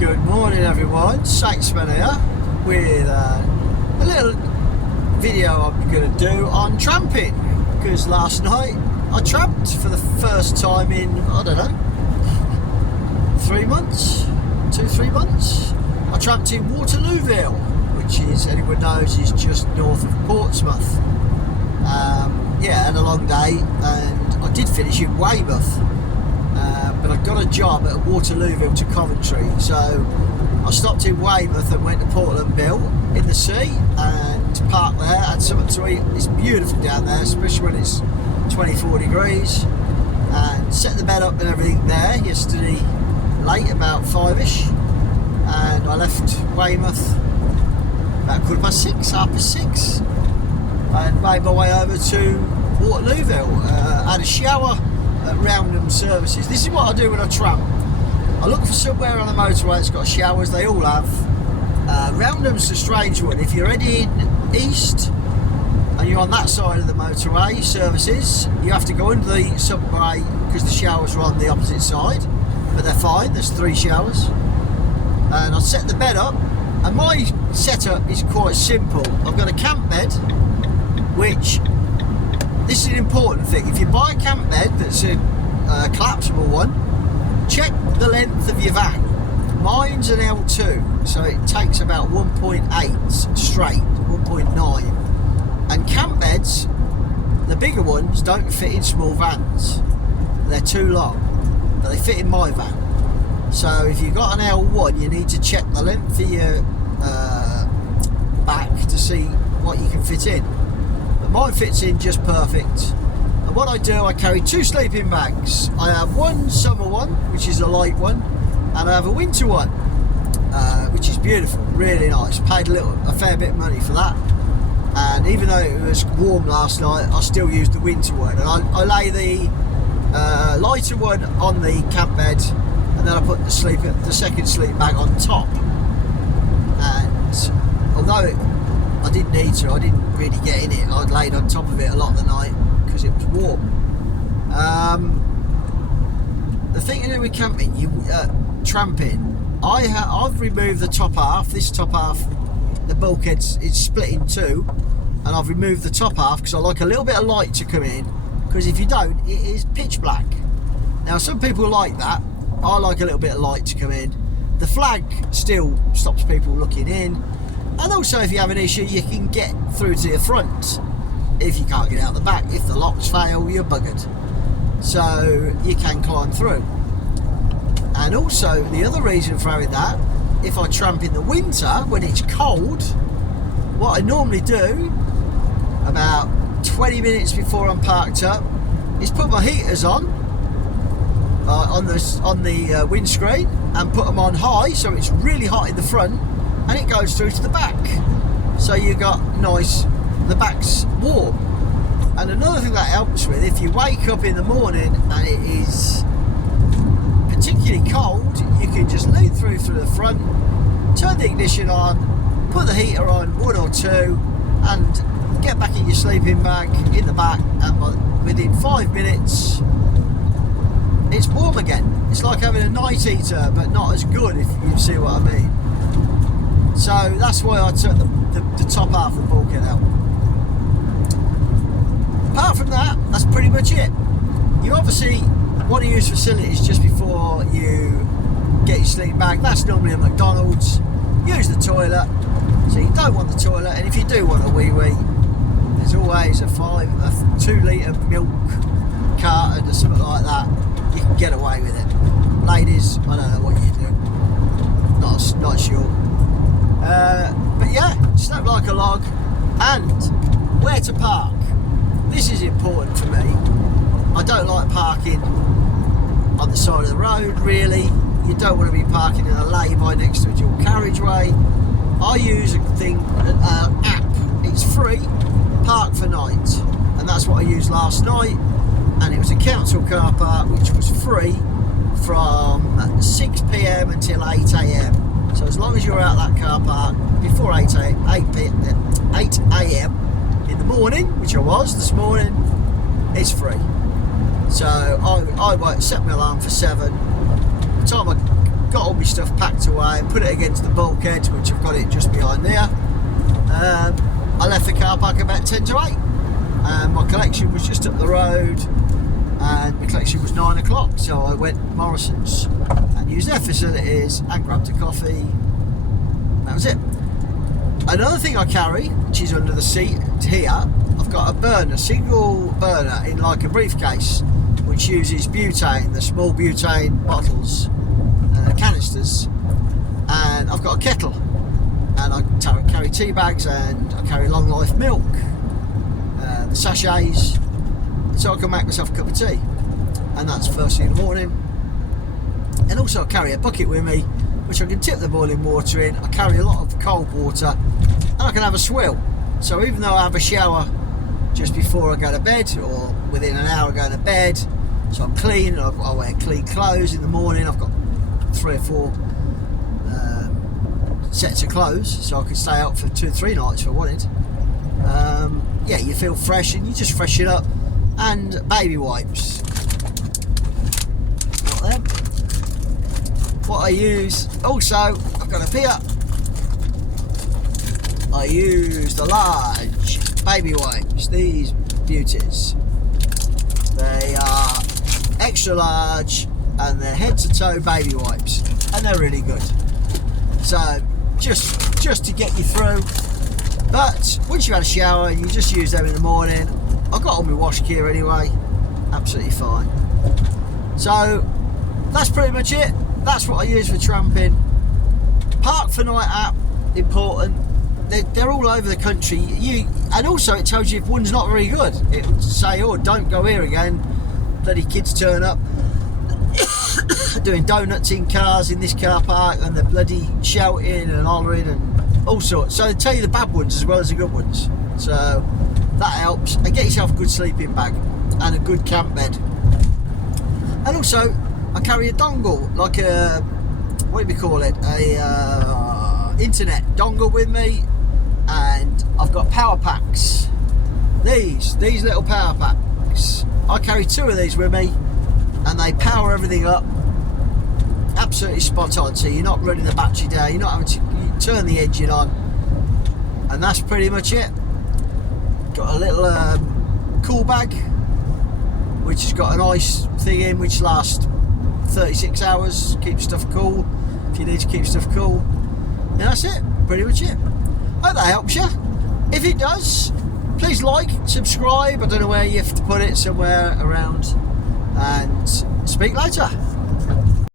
Good morning everyone, Satesman here with a little video I'm going to do on tramping, because last night I tramped for the first time in, I don't know, 3 months, 2-3 months. I tramped in Waterlooville, which is, anyone knows, is just north of Portsmouth. Yeah, had a long day and I did finish in Weymouth. But I got a job at Waterlooville to Coventry, so I stopped in Weymouth and went to Portland Bill in the sea and parked there, had something to eat. It's beautiful down there, especially when it's 24 degrees, and set the bed up and everything there yesterday late, about 5ish, and I left Weymouth about 6:15, and made my way over to Waterlooville. Had a shower at Roundham Services. This is what I do when I tramp. I look for somewhere on the motorway that's got showers. They all have. Roundham's a strange one. If you're heading east and you're on that side of the motorway services, you have to go under the subway because the showers are on the opposite side, but they're fine. There's 3 showers, and I set the bed up, and my setup is quite simple. I've got a camp bed, which, this is an important thing. If you buy a camp bed that's a collapsible one, check the length of your van. Mine's an L2, so it takes about 1.8 straight, 1.9. And camp beds, the bigger ones, don't fit in small vans. They're too long, but they fit in my van. So if you've got an L1, you need to check the length of your back to see what you can fit in. Mine fits in just perfect. And what I do, I carry 2 sleeping bags. I have one summer one, which is a light one, and I have a winter one, which is beautiful, really nice. Paid a fair bit of money for that, and even though it was warm last night, I still used the winter one. And I lay the lighter one on the camp bed, and then I put the second sleeping bag on top. And although I didn't need to, I didn't really get in it. I'd laid on top of it a lot of the night because it was warm. The thing to do with camping, tramping, I've removed the top half. This top half, the bulkhead's it's split in 2, and I've removed the top half because I like a little bit of light to come in, because if you don't, it is pitch black. Now some people like that. I like a little bit of light to come in. The flag still stops people looking in. And also, if you have an issue, you can get through to the front. If you can't get out the back, if the locks fail, you're buggered. So you can climb through. And also, the other reason for having that, if I tramp in the winter when it's cold, what I normally do about 20 minutes before I'm parked up is put my heaters on the windscreen, and put them on high so it's really hot in the front, and it goes through to the back, so you got nice, the back's warm. And another thing that helps with, if you wake up in the morning and it is particularly cold, you can just lean through the front, turn the ignition on, put the heater on 1 or 2, and get back in your sleeping bag in the back, and within 5 minutes it's warm again. It's like having a night heater, but not as good, if you see what I mean. So that's why I took the top half of the bulkhead out. Apart from that, that's pretty much it. You obviously want to use facilities just before you get your sleeping bag. That's normally a McDonald's. Use the toilet. So you don't want the toilet, and if you do want a wee-wee, there's always a 2-litre milk carton or something like that. You can get away with it. Ladies, I don't know what you do. Not sure. But yeah, snap like a log. And where to park. This is important for me. I don't like parking on the side of the road, really. You don't want to be parking in a lay-by next to a dual carriageway. I use an app. It's free, Park for Night, and that's what I used last night. And it was a council car park which was free from 6 PM until 8 AM. So as long as you're out that car park before 8 AM in the morning, which I was this morning, it's free. So I set my alarm for 7. By the time I got all my stuff packed away and put it against the bulkhead, which I've got it just behind there. I left the car park about 10 to 8, and my collection was just up the road, and my collection was 9 o'clock, so I went to Morrison's and used their facilities and grabbed a coffee. That was it. Another thing I carry, which is under the seat here, I've got a burner, single burner in like a briefcase, which uses butane, the small butane bottles, canisters, and I've got a kettle, and I carry tea bags, and I carry long life milk, the sachets, so I can make myself a cup of tea, and that's first thing in the morning. And also I carry a bucket with me, which I can tip the boiling water in. I carry a lot of cold water, and I can have a swill. So even though I have a shower just before I go to bed, or within an hour of going to bed, so I'm clean, I wear clean clothes in the morning. I've got 3 or 4 sets of clothes, so I could stay out for 2 or 3 nights if I wanted. Yeah, you feel fresh, and you just freshen up. And baby wipes. Got them. What I use, also, I've got a here. I use the large baby wipes, these beauties. They are extra large, and they're head to toe baby wipes, and they're really good. So just to get you through. But once you've had a shower, you just use them in the morning. I've got all my wash gear anyway, absolutely fine. So that's pretty much it. That's what I use for tramping. Park for Night app, important. They're all over the country. And also it tells you if one's not very good. It will say, oh, don't go here again. Bloody kids turn up doing donuts in cars in this car park, and they're bloody shouting and hollering and all sorts. So they tell you the bad ones as well as the good ones. So that helps. And get yourself a good sleeping bag and a good camp bed. And also I carry a dongle, like a, what do we call it, a internet dongle with me, and I've got power packs. These little power packs, I carry 2 of these with me, and they power everything up. Absolutely spot on, so you're not running the battery down, you're not having to turn the engine on, and that's pretty much it. Got a little cool bag, which has got an ice thing in, which lasts 36 hours, keep stuff cool if you need to keep stuff cool. And that's it, pretty much it. Hope that helps you. If it does, please like, subscribe. I don't know where you have to put it, somewhere around, and speak later.